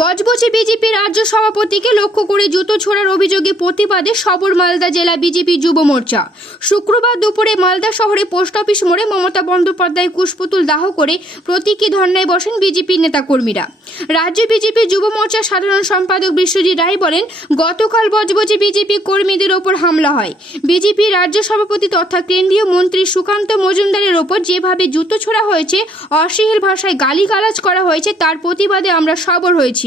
বজবজে BJP রাজ্য সভাপতিকে লক্ষ্য করে জুতো ছোড়ার অভিযোগে প্রতিবাদে সবর মালদা জেলা বিজেপি যুব মোর্চা। শুক্রবার দুপুরে মালদা শহরে পোস্ট অফিস মোড়ে মমতা বন্দ্যোপাধ্যায় কুশপুতুল দাহ করে প্রতীকী ধর্নায় বসেন বিজেপি নেতাকর্মীরা। রাজ্য বিজেপি যুব মোর্চার সাধারণ সম্পাদক বিশ্বজিৎ রায় বলেন, গতকাল বজবজে বিজেপি কর্মীদের ওপর হামলা হয়। বিজেপি রাজ্য সভাপতি তথা কেন্দ্রীয় মন্ত্রী সুকান্ত মজুমদারের ওপর যেভাবে জুতো ছোড়া হয়েছে, অশ্লীল ভাষায় গালিগালাজ করা হয়েছে, তার প্রতিবাদে আমরা সবর হয়েছি।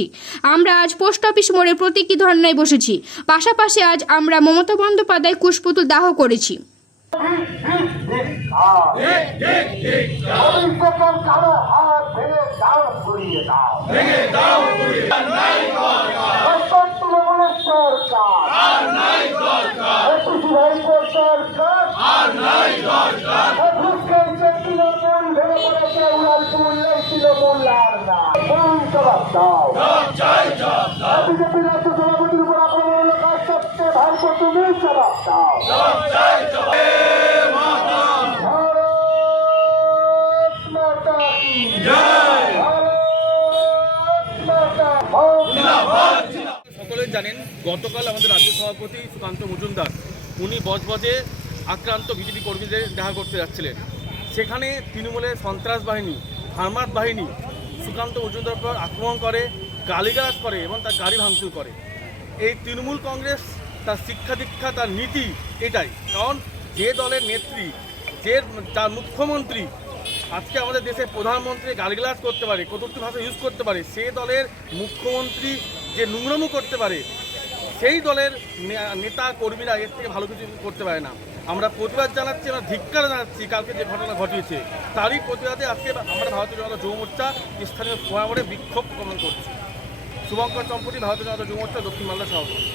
আমরা আজ পোস্ট অফিস মোড়ে প্রতীকী ধর্নায় বসেছি। পাশাপাশি আজ আমরা মমতা বন্দ্যোপাধ্যায় কুশপুতুল দাহ করেছি। দাও দাও ভেঙে দাও তৃণমূলের সরকার একুশে ভাইপোর সরকার ঘুষখেলছে তৃণমূল ভেঙে পড়েছে উড়ালপুর নেই তৃণমূল আর না কোন জবাব দাও। বিজেপি রাজ্য সভাপতির উপর আক্রমণ হলো কাজ সত্ত্বে ভাইপো তুমি জবাব দাও। ভারত মাতা কি ভারত মাতা সকলে জানেন গতকাল আমাদের রাজ্য সভাপতি সুকান্ত মজুমদার উনি বজবজে আক্রান্ত বিজেপি কর্মীদের দেখা করতে যাচ্ছিলেন। সেখানে তৃণমূলের সন্ত্রাস বাহিনী ফার্মার বাহিনী সুকান্ত মজুমদার উপর আক্রমণ করে, গালিগালাজ করে এবং তার গাড়ি ভাঙচুর করে। এই তৃণমূল কংগ্রেস, তার শিক্ষা দীক্ষা, তার নীতি এটাই। কারণ যে দলের নেত্রী, যে তার মুখ্যমন্ত্রী, আজকে আমাদের দেশে প্রধানমন্ত্রী গালিগালাজ করতে পারে, কটূক্তি ভাষা ইউজ করতে পারে, সে দলের মুখ্যমন্ত্রী যে নোংরামো করতে পারে সেই দলের নেতা, কর্মীরা এর থেকে ভালো কিছু করতে পারে না। আমরা প্রতিবাদ জানাচ্ছি, আমরা ধিক্কার জানাচ্ছি কালকে যে ঘটনা ঘটিয়েছে। তারই প্রতিবাদে আজকে আমরা ভারতীয় জনতা যুব মোর্চা স্থানীয় ফোয়ামরে বিক্ষোভ প্রমাণ করছি। শুভঙ্কর চম্পতি, ভারতীয় জনতা যুব মোর্চা দক্ষিণ মালদা সভাপতি।